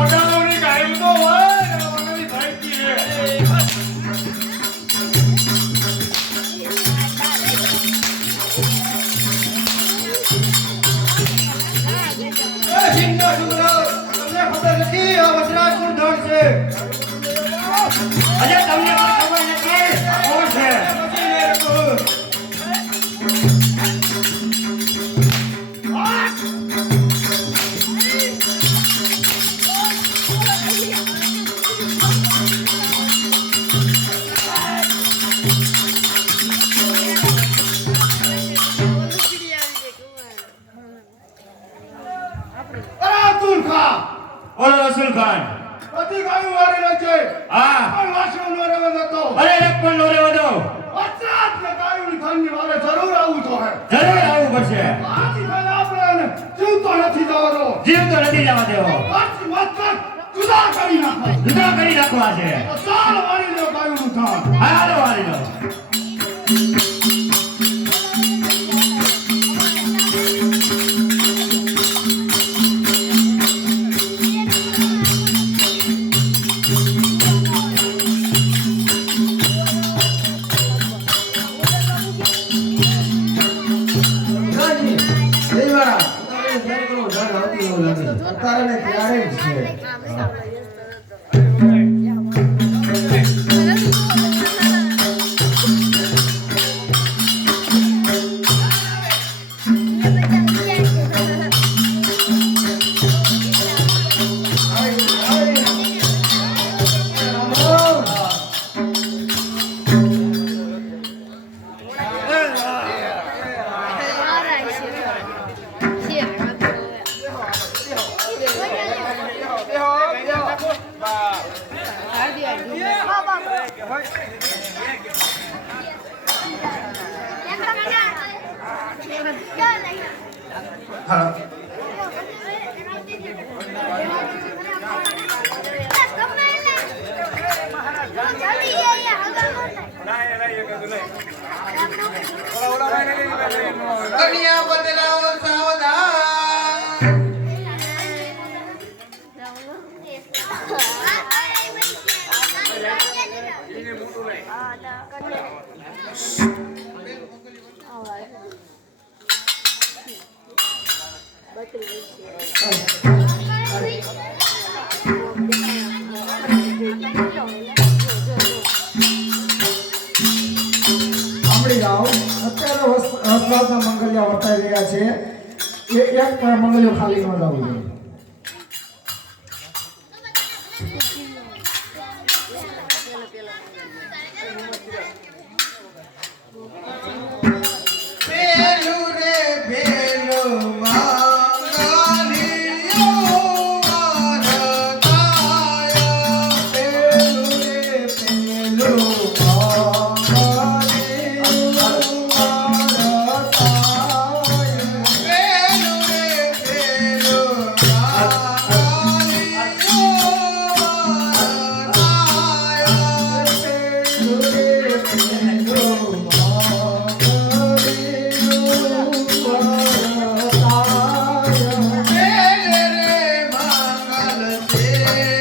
મોટાની ગાયું તો હોય ઓલી ધરતી રે એ સિંહનો છોકરો તમને ખબર નથી આ વજરાજ કોણ ધણ છે અરે તમને ખબર નથી કોણ છે બોલો રસુલ ખાન બધી ગાયું વારેલો છે હા પણ વાસણો નો રહેવા દેતો અરે એક પણ નો રહેવા દો વજરાજ ને ગાયુંની ખાનની વારે જરૂર આવવું તો હે જરૂર આવવું પડશે આથી ભાઈ આપણે જીવતો નથી જવાનો જીવ તો નથી જવા દેવો આથી મત જુદા કરી નાખો જુદા કરી નાખવા છે તો ચાલ વાળી લો ગાયુંનું ધાન હાલો વાળી લો અત્યારે ક્યારે જ છે કન્યા બદલાવો સાવધાન અત્યારે હસવાસના મંગલિયા વર્તાઈ રહ્યા છે એ એક પણ મંગલિયો ખાલી ન જવું જોઈએ મંગલ છે